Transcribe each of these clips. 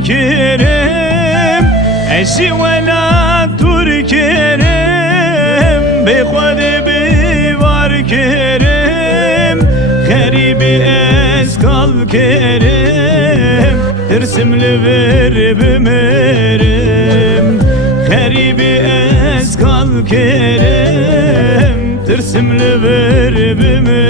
کرم اشی ولا ترکرم به خود بیوار کرم غریبی اسکال کرم ترسم لور بمرم غریبی اسکال کرم ترسم لور بمرم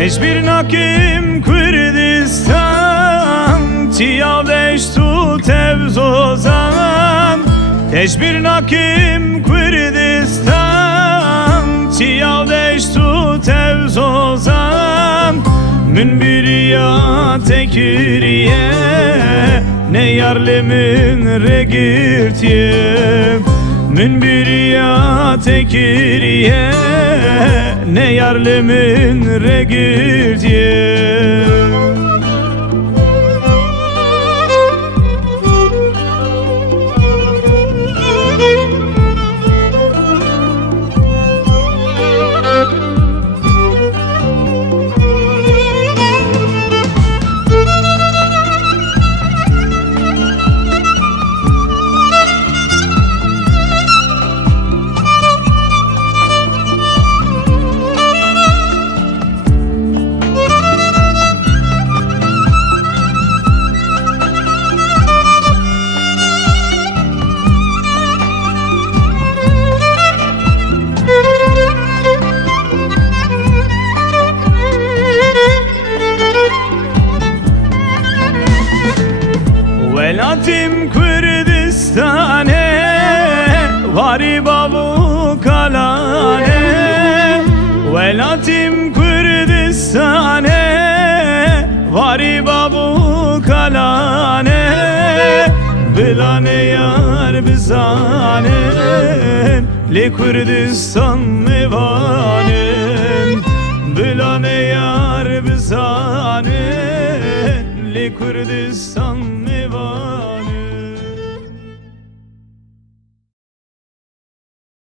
Hiçbir nakim Kürdistan Çiyaveş tu tevzozan Hiçbir nakim Kürdistan Çiyaveş tu tevzozan Min biriya tekiriye Ne yarlimin regirtiye Min biriya tekiriye Ne yarlimin regirtiye Velatim Kürdistan'e Vari babu kalane Velatim Kürdistan'e Vari babu kalane Bilane yar bizanen Li Kürdistan mevanen Bilane yar bizanen Li Kürdistan